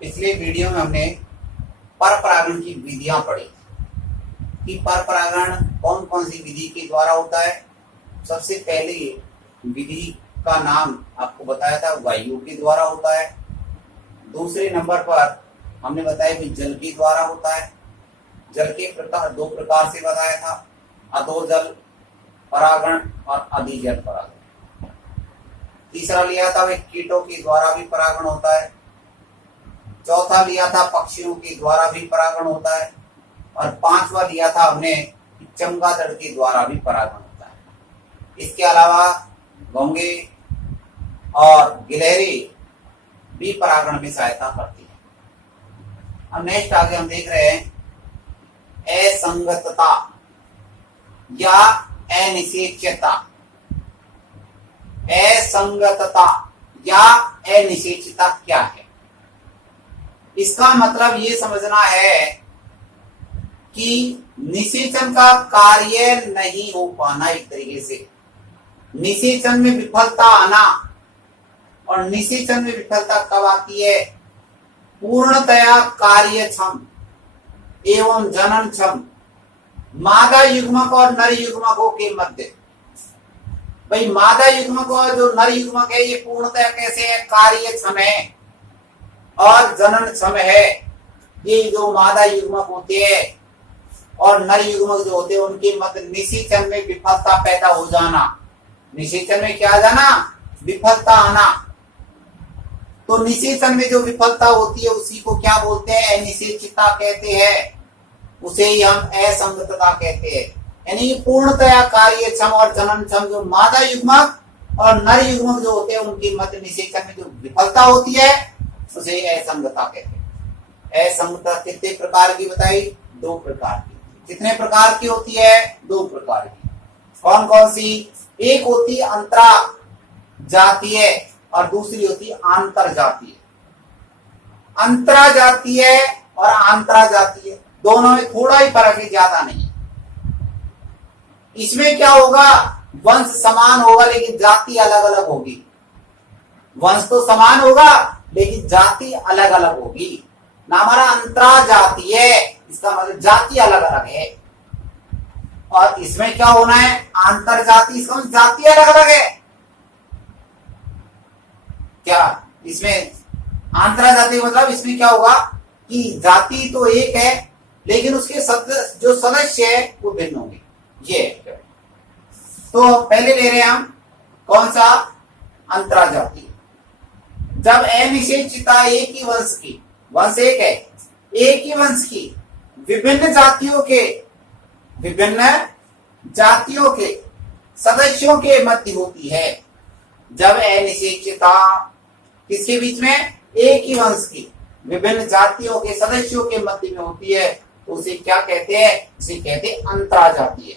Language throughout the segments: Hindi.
पिछले वीडियो में हमने पर परागण की विधियां पढ़ी कि पर परागण कौन कौन सी विधि के द्वारा होता है। सबसे पहले विधि का नाम आपको बताया था वायु के द्वारा होता है। दूसरे नंबर पर हमने बताया कि जल के द्वारा होता है। जल के प्रकार दो प्रकार से बताया था, अधोजल परागण और अधिजल परागण। तीसरा लिया था वे कीटों के द्वारा भी परागण होता है। चौथा लिया था पक्षियों के द्वारा भी परागण होता है। और पांचवा लिया था हमने चमगादड़ के द्वारा भी परागण होता है। इसके अलावा घोंगे और गिलहरी भी परागण में सहायता करती है। अब नेक्स्ट आगे हम देख रहे हैं असंगतता या अनिषेच्यता। असंगतता या अनिषेच्यता क्या है? इसका मतलब ये समझना है कि निषेचन का कार्य नहीं हो पाना। एक तरीके से निषेचन में विफलता आना। और निषेचन में विफलता कब आती है? पूर्णतया कार्यक्षम एवं जनन क्षम मादा युग्मक और नर युग्मकों के मध्य। भाई मादा युग्मक और जो नर युग्मक है ये पूर्णतया कैसे है? कार्यक्षम है और जनन क्षम है। ये जो मादा युग्मक होते हैं और नर युग्मक जो होते हैं उनके मध्य निषेचन में विफलता पैदा हो जाना। निषेचन में क्या आ जाना? विफलता आना। तो निषेचन में जो विफलता होती है उसी को क्या बोलते हैं? अनिषेच्यता कहते हैं। उसे ही हम असंगतता कहते हैं। यानी पूर्णतया कार्यक्षम और जननक्षम जो मादा युग्मक और नर युग्मक जो होते हैं उनके मध्य निषेचन में जो विफलता होती है उसे असंगतता कहते हैं। असंगतता कितने प्रकार की बताई? दो प्रकार की। कितने प्रकार की होती है? दो प्रकार की। कौन कौन सी? एक होती है अंतरा जातीय और दूसरी होती है आंतर जातीय। अंतरा जातीय और आंतरा जातीय दोनों में थोड़ा ही फर्क है, ज्यादा नहीं। इसमें क्या होगा? वंश समान होगा लेकिन जाति अलग अलग होगी। वंश तो समान होगा लेकिन जाति अलग अलग होगी ना। हमारा अंतरा जातीय, इसका मतलब जाति अलग अलग है। और इसमें क्या होना है? आंतर जाति, इसका मतलब जाति अलग अलग है। क्या इसमें आंतरा जाति मतलब इसमें क्या होगा कि जाति तो एक है लेकिन उसके जो सदस्य है वो भिन्न होंगे। ये तो पहले ले रहे हैं हम कौन सा? अंतरा जाति। जब अनिषेच्यता एक ही वंश की, वंश एक है, एक ही वंश की विभिन्न जातियों के सदस्यों के मध्य होती है। जब अनिषेच्यता किसके बीच में? एक ही वंश की विभिन्न जातियों के सदस्यों के मध्य में होती है तो उसे क्या कहते हैं? उसे कहते हैं अंतरा जातीय।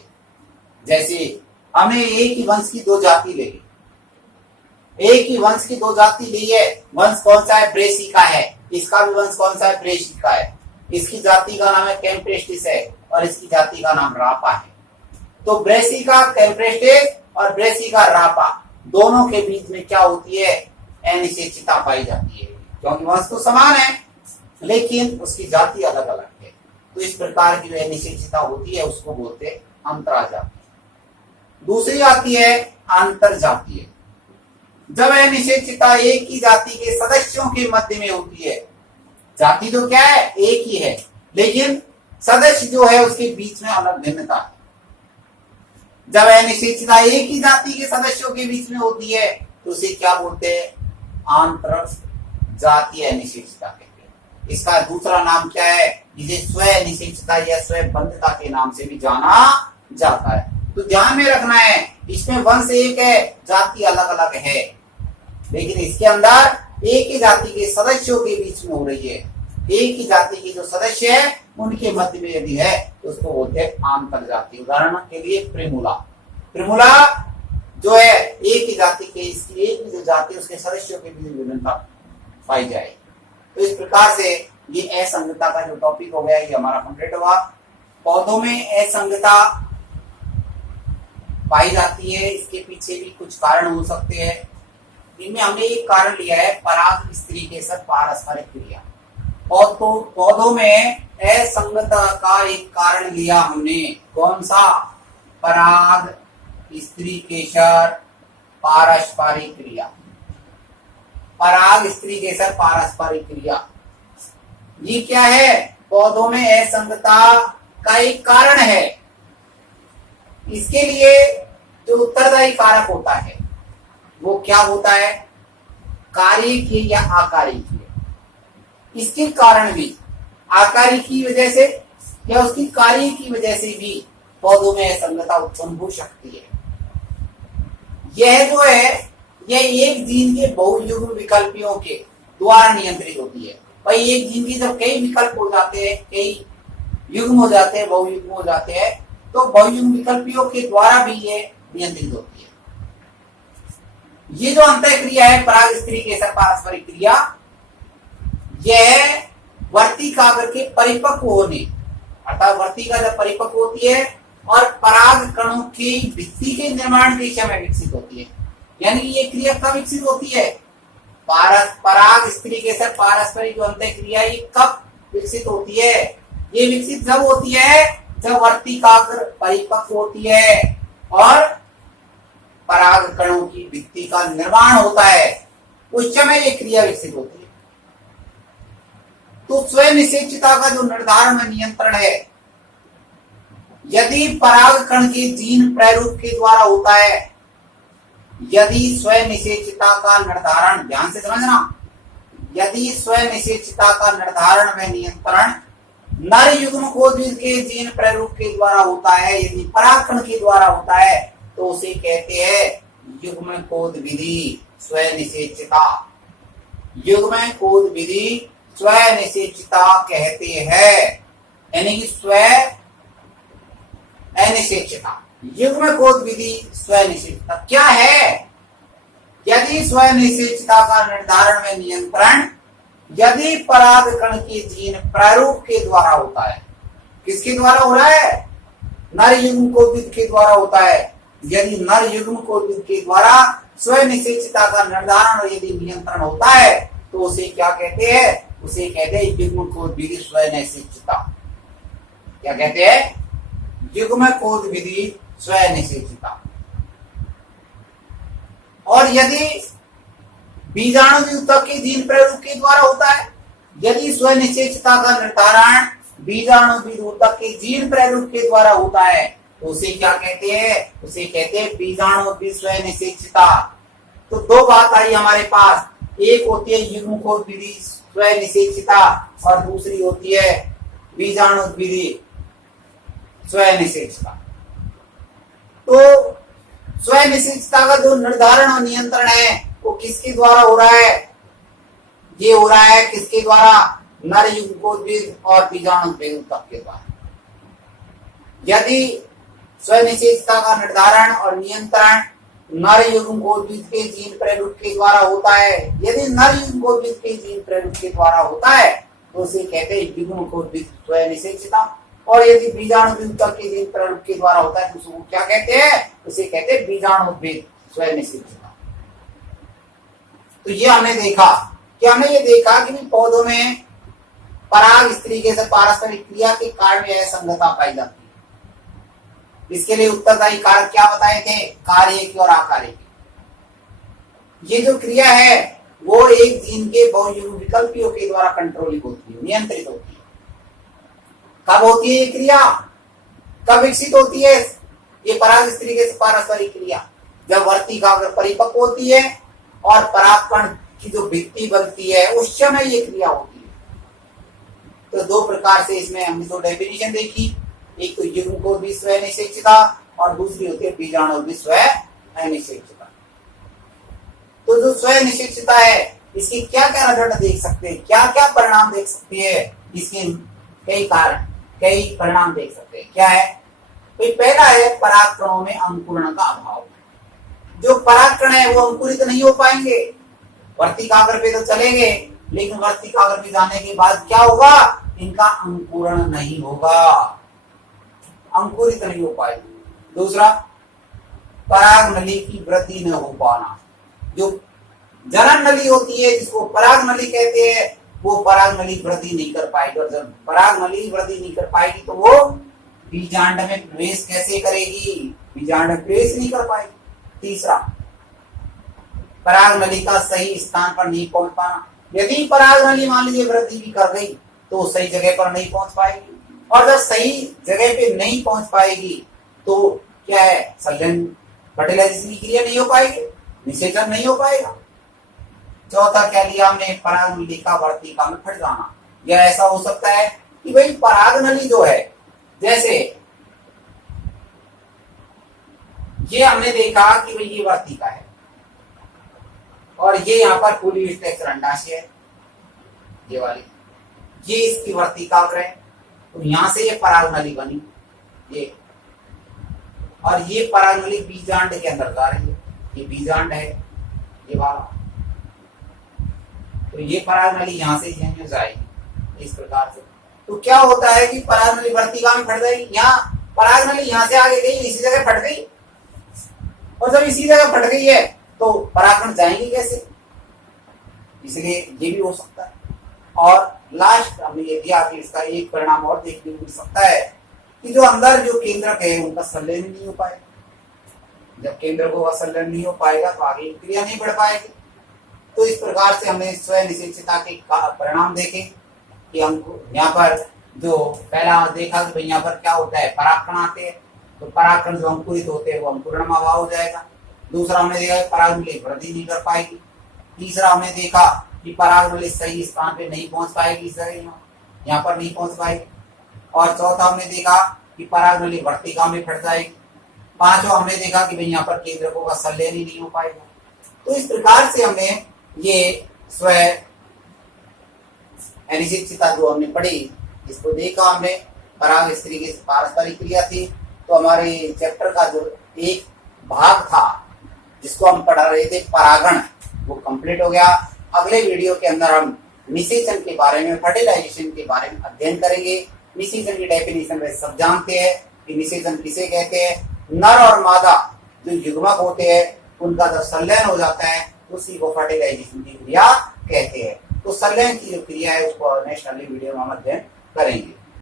जैसे हमने एक ही वंश की दो जाति ले ली, एक ही वंश की दो जाति ली है। वंश कौन सा है? ब्रेसिका है। इसका भी वंश कौन सा है? ब्रेसिका है। इसकी जाति का नाम है कैम्प्रेस्टिस है और इसकी जाति का नाम रापा है। तो ब्रेसिका कैम्प्रेस्टिस और ब्रेसिका रापा दोनों के बीच में क्या होती है? अनिषेच्यता पाई जाती है क्योंकि वंश तो समान है लेकिन उसकी जाति अलग अलग है। तो इस प्रकार की जो अनिषेच्यता होती है उसको बोलते हैं अंतरा जाति। दूसरी आती है आंतर जातीय। जब अनिषेच्यता एक ही जाति के सदस्यों के मध्य में होती है। जाति तो क्या है? एक ही है लेकिन सदस्य जो है उसके बीच में अलग भिन्नता है। जब अनिषेच्यता एक ही जाति के सदस्यों के बीच में होती है तो उसे क्या बोलते हैं? आंतर जातीय अनिषेच्यता कहते हैं। इसका दूसरा नाम क्या है? जिसे स्व अनिषेच्यता या स्व बंधता के नाम से भी जाना जाता है। तो ध्यान में रखना है इसमें वंश एक है, जाति अलग अलग है लेकिन इसके अंदर एक ही जाति के सदस्यों के बीच में हो रही है। एक ही जाति के जो सदस्य है उनके मध्य में यदि है तो उसको बोलते हैं आंतर जाति। उदाहरण के लिए प्रिमुला। प्रिमुला जो है एक ही जाति के, इसकी एक ही जो जाति उसके सदस्यों के बीच विभिन्नता पाई जाए। तो इस प्रकार से ये असंगतता का जो टॉपिक हो गया ये हमारा कंप्लीट हुआ। पौधों में असंगतता पाई जाती है, इसके पीछे भी कुछ कारण हो सकते हैं। इनमें हमने एक कारण लिया है पराग स्त्री के साथ पारस्परिक क्रिया। पौधों में असंगतता का एक कारण लिया हमने, कौन सा? पराग, स्त्री केसर, पारस्परिक क्रिया। पराग, स्त्री केसर, पारस्परिक क्रिया, ये क्या है? पौधों में असंगतता का एक कारण है। इसके लिए जो उत्तरदायी कारक होता है वो क्या होता है? कार्यकीय या आकारिकीय। इसके कारण भी, आकारी की वजह से या उसकी कार्य की वजह से भी पौधों में असंगतता उत्पन्न हो सकती है। यह जो है यह एक जीन के बहुयुग्म विकल्पियों के द्वारा नियंत्रित होती है। भाई एक जीन की जब कई विकल्प हो जाते हैं, कई युग्म हो जाते हैं, बहुयुग्म हो जाते हैं, तो बहुयुग्म विकल्पियों के द्वारा भी ये नियंत्रित होती है। ये जो अंतः क्रिया है पराग स्त्री केसर पारस्परिक क्रिया, यह वर्तिकाग्र के परिपक्व होने, अर्थात वर्तिका जब परिपक्व होती है और पराग कणों की भित्ति के निर्माण के समय विकसित होती है। यानी ये क्रिया कब विकसित होती है? पराग स्त्री केसर पारस्परिक जो अंतः क्रिया ये कब विकसित होती है? ये विकसित जब होती है जब वर्तिकाग्र परिपक्व होती है और पराग कणों की भित्ति का निर्माण होता है, उस समय ये क्रिया विकसित होती है। तो स्वयं निषेचता का जो निर्धारण में नियंत्रण है, यदि पराग कण के जीन प्रारूप के द्वारा होता है, यदि स्वयं निषेचता का निर्धारण, ध्यान से समझना, यदि स्वयं निषेचता का निर्धारण में नियंत्रण नर युग्म कोद्विद के जीन प्रारूप के द्वारा होता है, यदि पराग कण के द्वारा होता है, तो उसे कहते हैं युग्म कोद विधि स्वयं निषेचता। युग्म कोद विधि स्वयं निषेचता कहते हैं, यानी कि स्वयं अनिषेचता। युग्म कोद विधि स्वयं निषेचता क्या है? यदि स्वयं निषेचता का निर्धारण में नियंत्रण यदि पराग कण के जीन प्रारूप के द्वारा होता है, किसके द्वारा हो रहा है? नर युग्म कोद्विद के द्वारा होता है। यदि नर युग्म कोद्विद के द्वारा स्वयं निषेचता का निर्धारण और यदि नियंत्रण होता है, तो उसे क्या कहते हैं? उसे कहते हैं युग्म कोद विधि स्वयं निषेचता। क्या कहते हैं? युग्म कोद विधि स्वयं निषेचता। और यदि बीजाणु द्विऊतक के जीन प्रारूप के द्वारा होता है, यदि स्वयं निषेचता का निर्धारण बीजाणु द्विऊतक के जीन प्रारूप के द्वारा होता है, तो उसे क्या कहते हैं? उसे कहते हैं बीजाणु स्वयं निषेचता। तो दो बात आई हमारे पास, एक होती है युग्म कोद विधि स्वयं निषेचता और दूसरी होती है बीजाणु विधि स्वयं निषेचता। तो स्वयं निषेचता का जो निर्धारण और नियंत्रण है वो किसके द्वारा हो रहा है? ये हो रहा है किसके द्वारा? नर युग्म कोद्विद और बीजाणु द्विऊतक के द्वारा। यदि स्वयं निषेचता का निर्धारण और नियंत्रण नर युग्म कोद्विद के जीन प्रारूप के द्वारा होता है, यदि नर युग्म कोद्विद के जीन प्रारूप के द्वारा होता है, तो उसे कहते हैं युग्म कोद्विद स्वयं निषेचता। और यदि बीजाणु द्विऊतक के जीन प्रारूप के द्वारा होता है, तो उसको क्या कहते हैं? उसे कहते हैं बीजाणु द्विऊतक स्वयं निषेचता। तो ये हमने देखा कि हमने ये देखा कि पौधों में पराग स्त्री के साथ पारस्परिक क्रिया के कारण में असंगतता पाई जाती है। इसके लिए उत्तरदायी कारक क्या बताए थे? कार्यकी और आकारिकी। ये जो क्रिया है वो एक जीन के बहुयुग्म विकल्पियों के द्वारा कंट्रोलिंग होती है, नियंत्रित होती है। कब होती है ये क्रिया? कब विकसित होती है ये पराग स्त्री के पारस्परिक क्रिया? जब वर्तिकाग्र परिपक्व होती है और परागकण की जो भित्ति बनती है उस समय ये क्रिया होती है। तो दो प्रकार से इसमें हमने तो डेफिनेशन देखी, एक तो युग्म कोद विधि स्वयं निषेचता और दूसरी होती है बीजाणु विधि स्वयं अनिषेचता। तो जो स्वयं निषेचता है इसके क्या क्या रिजल्ट देख सकते हैं, क्या क्या परिणाम देख सकते हैं? इसके कई कारण, कई परिणाम देख सकते हैं। क्या है? तो पहला है परागकणों में अंकुरण का अभाव। जो परागकण है वो अंकुरित नहीं हो पाएंगे, वर्तिकाग्र पे तो चलेंगे लेकिन वर्तिकाग्र पे जाने के बाद क्या होगा? इनका अंकुरण नहीं होगा, अंकुरित नहीं हो पाएंगे। दूसरा, पराग नली की वृद्धि न हो पाना। जो जनन नली होती है जिसको पराग नली कहते हैं, वो पराग नली वृद्धि नहीं कर पाएगी, और जब पराग नली वृद्धि नहीं कर पाएगी तो वो बीजांड में प्रवेश कैसे करेगी, बीजांड में प्रवेश नहीं कर पाएगी। तीसरा, पराग नली का सही स्थान पर नहीं पहुंच पाना। यदि पराग नली मान लीजिए वृद्धि भी कर गई तो सही जगह पर नहीं पहुंच पाएगी, और जब सही जगह पे नहीं पहुंच पाएगी तो क्या है, संलयन फर्टिलाइजेशन की क्रिया नहीं हो पाएगी, निषेचन नहीं हो पाएगा। चौथा क्या लिया हमने, पराग नली का वर्तिका में फट जाना। यह ऐसा हो सकता है कि भाई पराग नली जो है, जैसे ये हमने देखा कि भाई ये वर्तिका है और ये यहाँ पर पूरी अंडाशय है, ये वाली, ये इसकी वर्तिका है, तो यहां से ये पराग नली बनी, ये, और ये पराग नली बीजांड के अंदर जा रही है, ये बीजांड है ये वाला, तो ये पराग नली यहां से यहीं जाएगी इस प्रकार से। तो क्या होता है कि पराग नली वर्तिका में फट जाएगी, यहाँ पराग नली यहां से आगे गई, इसी जगह फट गई, और जब इसी जगह फट गई है तो परागकण जाएंगे कैसे, इसलिए ये भी हो सकता है। और लास्ट हमने ये दिया कि इसका एक परिणाम और देखने को मिल सकता है कि जो अंदर जो केंद्रक है उनका संलयन नहीं हो पाएगा। जब केंद्रकों का संलयन नहीं हो पाएगा तो आगे क्रिया नहीं बढ़ पाएगी। तो इस प्रकार से हमने स्वयं निषेचता के परिणाम देखे कि हमको यहाँ पर जो पहला देखा कि भाई यहाँ पर क्या होता है, परागकण आते हैं, तो परागकण जो अंकुरित होते हैं वो अंकुरण में अभाव हो जाएगा। दूसरा हमने देखा पराग नली वृद्धि नहीं कर पाएगी। तीसरा हमने देखा कि पराग नली सही स्थान पे नहीं पहुंच पाएगी, इस जगह यहाँ पर नहीं पहुंच पाएगी। और चौथा हमने देखा कि पराग नली वर्तिका में फट जाएगी। पांचवा हमने देखा कि भाई यहाँ पर केंद्रकों का संलयन ही नहीं हो पाएगा। तो इस प्रकार से हमने ये स्वयं अनिश्चितता जो हमने पढ़ी, इसको देखा हमने। पराग इस तरीके से पारस्परिक क्रिया थी। तो हमारे चैप्टर का जो एक भाग था जिसको हम पढ़ा रहे थे परागण, वो कंप्लीट हो गया। अगले वीडियो के अंदर हम निषेचन के बारे में, फर्टिलाइजेशन के बारे में अध्ययन करेंगे। निषेचन की डेफिनेशन वे सब जानते हैं कि निषेचन किसे कहते हैं। नर और मादा जो युग्मक होते हैं उनका जब संलयन हो जाता है उसी को फर्टिलाइजेशन की क्रिया कहते हैं। तो संलयन की जो क्रिया है उसको नेक्स्ट अगले वीडियो में हम अध्ययन करेंगे।